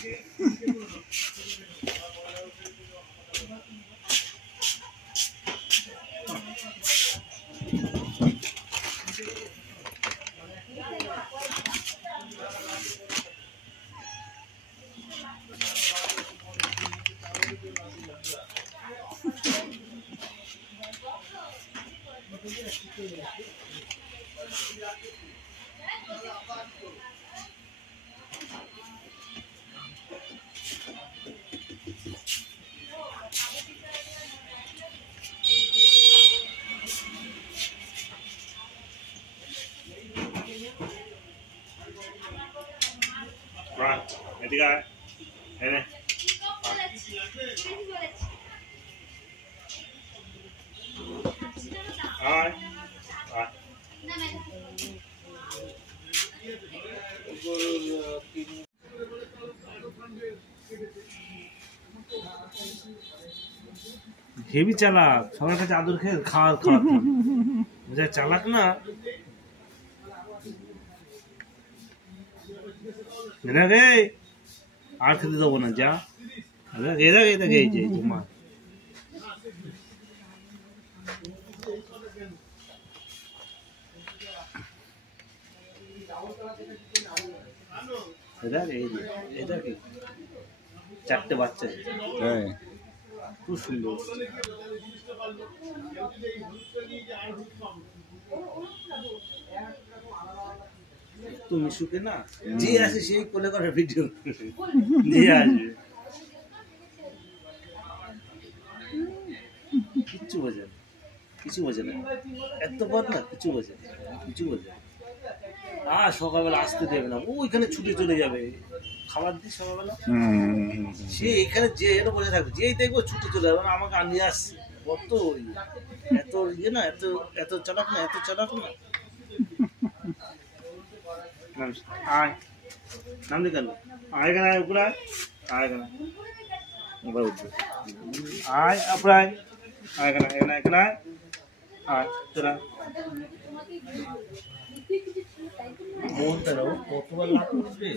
Right, এদিকে আয়, এনে আয়, আয়। হেভি চালাক, সবার কাছে আদর খেয়ে খাওয়া যা চালাক না রে, আর খেতে দেবো না, যা এই যে মা এটা কি চারটে বাচ্চা, খুব সুন্দর। তো মিশুকে না যে আসে সেই কোলে করে ভিডিও যে আসবে, কিচ্ছু বোঝে না, কিছু বোঝে না, এত পথ না কিছু বোঝে না, কিছু বোঝে না। আর সকালবেলা আসতে দেবে না, ওইখানে ছুটে চলে যাবে খাবার দিই সকালবেলা, সে এখানে যে এটা বসে থাকবে, যেই দেখবো ছুটে চলে যাবে, আমাকে নিয়ে আসছে। কত এত ইয়ে না, এত চালাক না, এত চালাক না। আয় নাম দিয়ে কেন আয়, এখানে আয়, উপরে আয়, আয় এখানে এবার উঠবে, আয় উপরে আয়, আয় এখানে এখানে আয়, আয় তোরা মনটা রাখো, কতবার লাভ করবে